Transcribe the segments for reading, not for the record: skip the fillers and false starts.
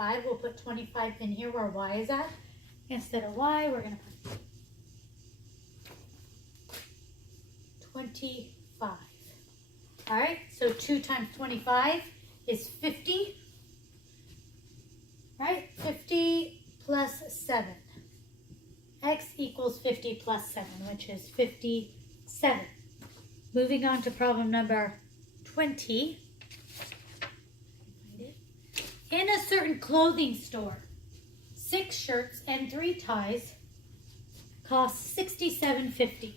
25. We'll put 25 in here where y is at. Instead of y, we're going to put 25. All right, so 2 times 25 is 50. Right, 50 plus 7. X equals 50 plus 7, which is 57. Moving on to problem number 20. In a certain clothing store, 6 shirts and 3 ties cost $67.50,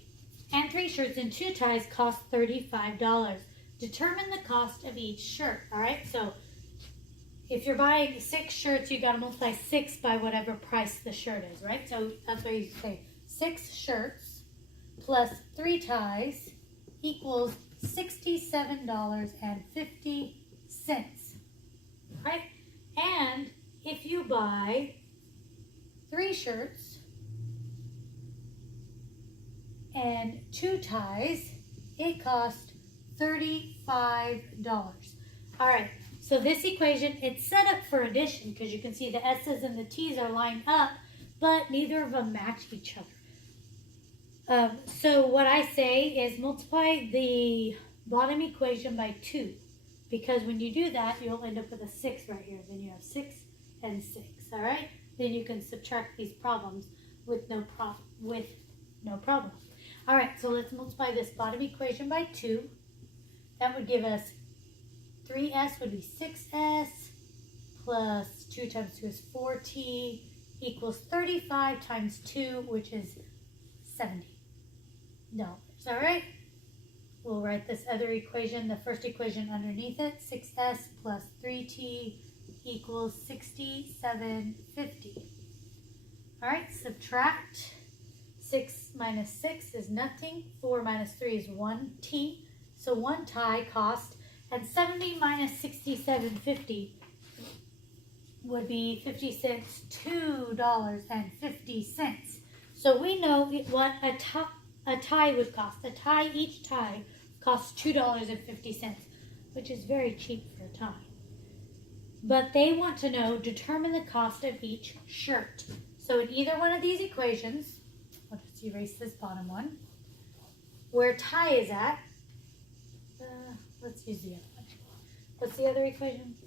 and 3 shirts and 2 ties cost $35. Determine the cost of each shirt. All right, so if you're buying 6 shirts, you got to multiply 6 by whatever price the shirt is, right? So that's why you say 6 shirts plus 3 ties equals $67.50, right? And if you buy 3 shirts and 2 ties, it costs $35. All right, so this equation, it's set up for addition because you can see the S's and the T's are lined up, but neither of them match each other. So what I say is multiply the bottom equation by 2, because when you do that, you'll end up with a 6 right here. Then you have 6 and 6, all right? Then you can subtract these problems with no problem. All right, so let's multiply this bottom equation by 2. That would give us 3s would be 6s plus 2 times 2 is 4t equals 35 times 2, which is $70. All right? We'll write this other equation, the first equation underneath it, 6s plus 3t equals $67.50. All right, subtract. 6 minus 6 is nothing. 4 minus 3 is 1t. So 1 tie cost, and 70 minus $67.50 would be 50 cents, $2.50. So we know what a tie would cost. Each tie costs $2.50, which is very cheap for a tie. But they want to know, determine the cost of each shirt. So in either one of these equations, I'll just erase this bottom one, where tie is at, let's use the other one. What's the other equation?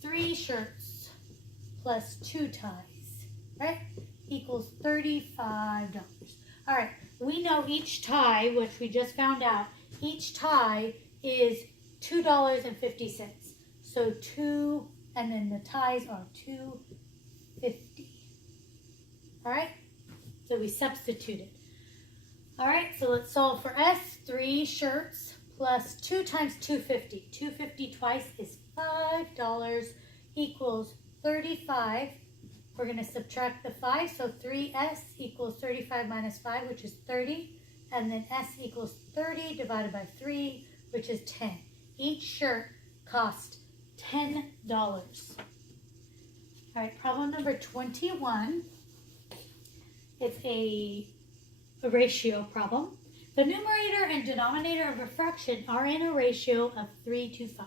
3 shirts plus 2 ties, right, equals $35. All right, we know each tie, which we just found out, each tie is $2.50. So 2, and then the ties are $2.50. All right, so we substituted. All right, so let's solve for S. 3 shirts plus 2 times $2.50. $2.50 twice is $5 equals 35. We're going to subtract the 5, so 3s equals 35 minus 5, which is 30. And then s equals 30 divided by 3, which is 10. Each shirt cost $10. All right, problem number 21. It's a ratio problem. The numerator and denominator of a fraction are in a ratio of 3 to 5.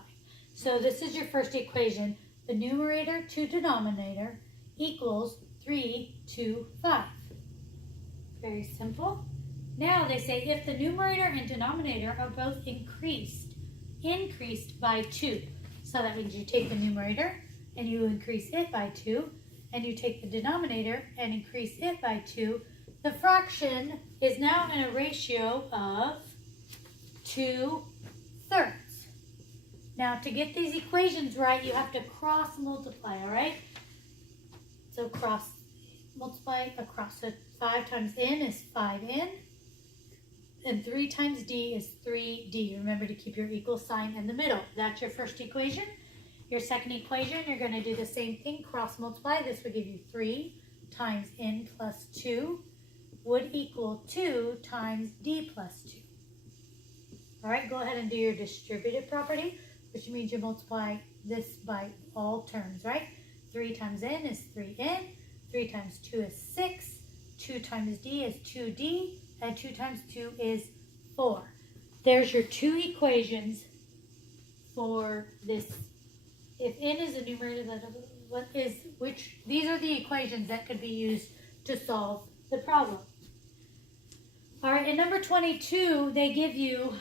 So this is your first equation. The numerator to denominator equals 3 to 5. Very simple. Now they say if the numerator and denominator are both increased by 2. So that means you take the numerator and you increase it by 2, and you take the denominator and increase it by 2. The fraction is now in a ratio of 2/3. Now to get these equations right, you have to cross multiply, all right? So cross multiply across. So 5 times n is 5n, and 3 times d is 3d. Remember to keep your equal sign in the middle. That's your first equation. Your second equation, you're going to do the same thing, cross multiply. This would give you 3 times n plus 2 would equal 2 times d plus 2. All right, go ahead and do your distributive property, which means you multiply this by all terms, right? 3 times n is 3n, 3 times 2 is 6, 2 times d is 2d, and 2 times 2 is 4. There's your 2 equations for this. If n is the numerator, these are the equations that could be used to solve the problem. All right, in number 22, they give you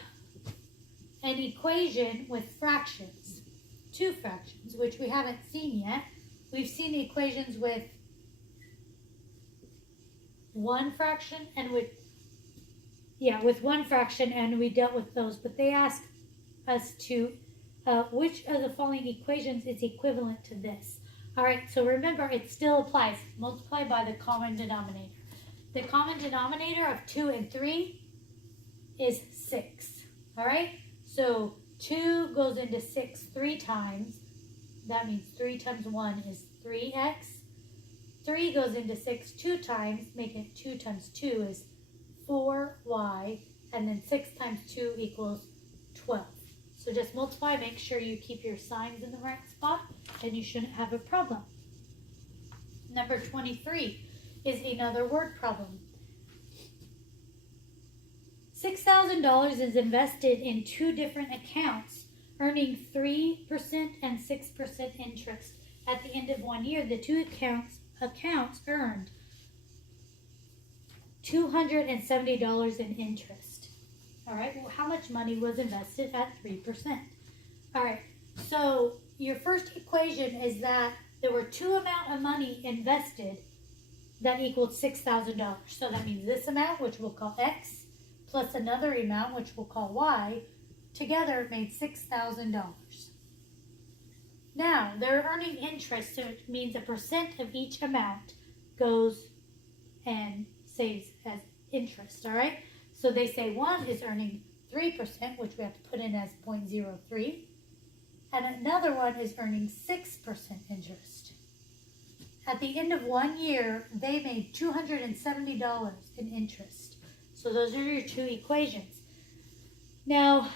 an equation with fractions, two fractions, which we haven't seen yet. We've seen the equations with one fraction and with one fraction, and we dealt with those, but they ask us to, which of the following equations is equivalent to this? All right, so remember, it still applies. Multiply by the common denominator. The common denominator of 2 and 3 is 6, all right? So 2 goes into 6 3 times. That means 3 times 1 is 3x. 3 goes into 6 2 times, making it 2 times 2 is 4y, and then 6 times 2 equals 12. So just multiply, make sure you keep your signs in the right spot, and you shouldn't have a problem. Number 23 is another word problem. $6,000 is invested in two different accounts, earning 3% and 6% interest. At the end of 1 year, the two accounts earned $270 in interest. All right, well, how much money was invested at 3%? All right, so your first equation is that there were two amount of money invested that equaled $6,000. So that means this amount, which we'll call X, plus another amount, which we'll call Y, together made $6,000. Now, they're earning interest, so it means a percent of each amount goes and saves as interest, all right? So they say one is earning 3%, which we have to put in as 0.03, and another one is earning 6% interest. At the end of 1 year, they made $270 in interest. So those are your two equations. Now,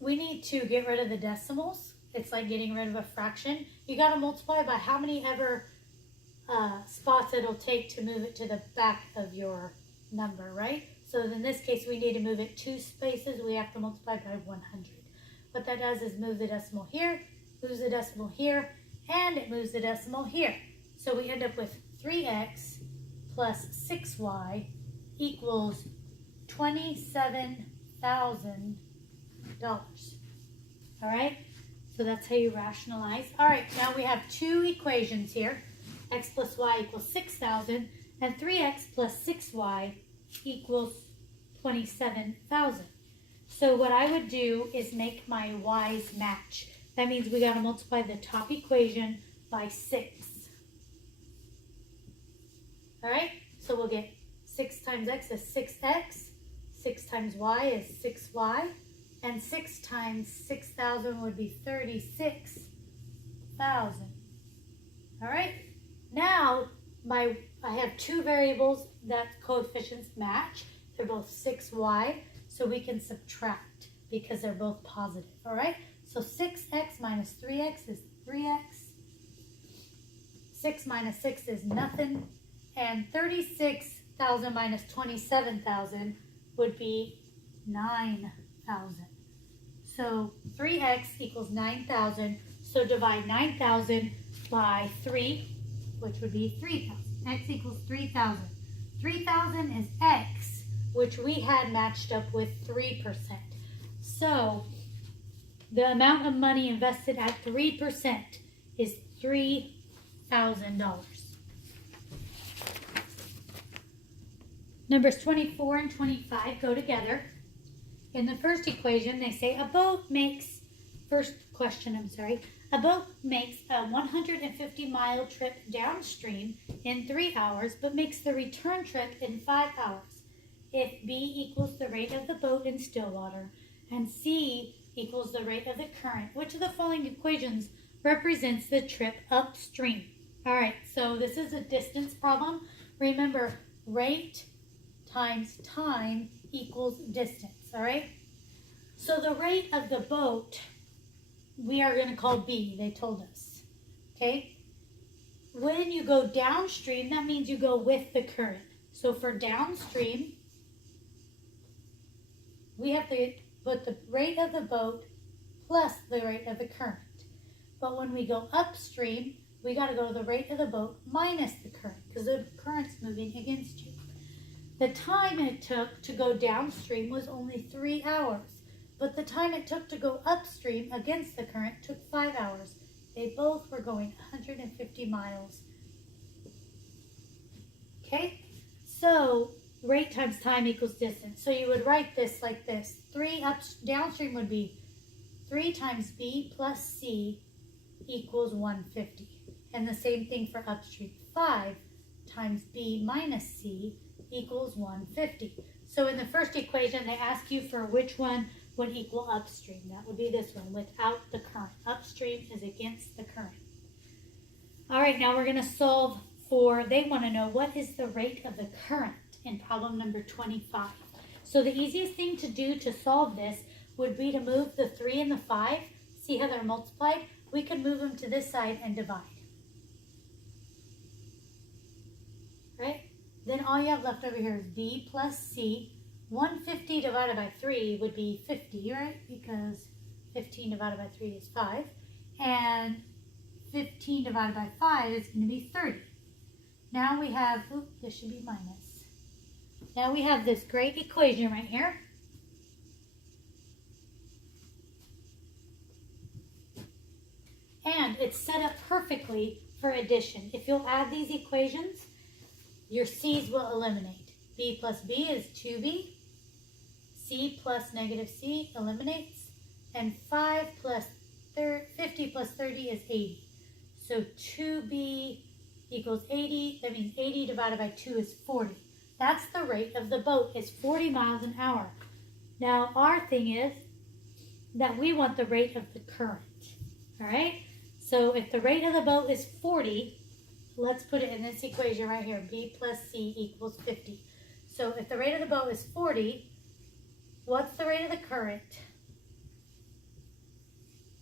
we need to get rid of the decimals. It's like getting rid of a fraction. You got to multiply by how many ever spots it'll take to move it to the back of your number, right? So in this case, we need to move it 2 spaces. We have to multiply by 100. What that does is move the decimal here, moves the decimal here, and it moves the decimal here. So we end up with 3x plus 6y equals $27,000. All right, so that's how you rationalize. All right, now we have two equations here. X plus y equals 6,000, and 3x plus 6y equals 27,000. So what I would do is make my y's match. That means we got to multiply the top equation by 6. All right, so we'll get 6 times x is 6x, 6 times y is 6y, and 6 times 6,000 would be 36,000. All right, now I have two variables that coefficients match. They're both 6y, so we can subtract because they're both positive. All right, so 6x minus 3x is 3x. 6 minus 6 is nothing. And 36,000 minus 27,000 would be 9,000. So 3x equals 9,000. So divide 9,000 by 3, which would be 3,000. X equals 3,000. 3,000 is x, which we had matched up with 3%. So the amount of money invested at 3% is $3,000. Numbers 24 and 25 go together. In the first equation, they say a boat makes a boat makes a 150-mile trip downstream in 3 hours, but makes the return trip in 5 hours. If B equals the rate of the boat in still water, and C equals the rate of the current, which of the following equations represents the trip upstream? All right, so this is a distance problem. Remember, rate times time equals distance, all right? So the rate of the boat, we are going to call B, they told us, okay? When you go downstream, that means you go with the current. So for downstream, we have to put the rate of the boat plus the rate of the current. But when we go upstream, we got to go to the rate of the boat minus the current because the current's moving against you. The time it took to go downstream was only 3 hours, but the time it took to go upstream against the current took 5 hours. They both were going 150 miles. Okay, so rate times time equals distance. So you would write this like this. Downstream would be 3 times B plus C equals 150. And the same thing for upstream. 5 times B minus C equals 150. So in the first equation, they ask you for which one would equal upstream. That would be this one without the current. Upstream is against the current. All right, now we're going to solve for, they want to know what is the rate of the current in problem number 25. So the easiest thing to do to solve this would be to move the 3 and the 5. See how they're multiplied? We could move them to this side and divide. Right? Then all you have left over here is B plus C. 150 divided by 3 would be 50, right? Because 15 divided by 3 is 5. And 15 divided by 5 is going to be 30. Now we have, this should be minus. Now we have this great equation right here. And it's set up perfectly for addition. If you'll add these equations, your C's will eliminate. B plus B is 2B. C plus negative C eliminates. And 5 plus 50 plus 30 is 80. So 2B equals 80. That means 80 divided by 2 is 40. That's the rate of the boat, is 40 miles an hour. Now our thing is that we want the rate of the current. All right? So if the rate of the boat is 40, let's put it in this equation right here. B plus C equals 50. So if the rate of the boat is 40, what's the rate of the current?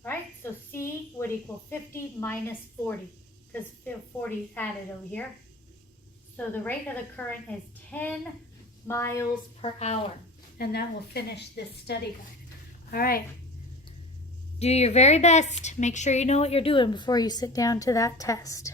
Right? So C would equal 50 minus 40, because 40 is added over here. So the rate of the current is 10 miles per hour. And that will finish this study guide. All right. Do your very best. Make sure you know what you're doing before you sit down to that test.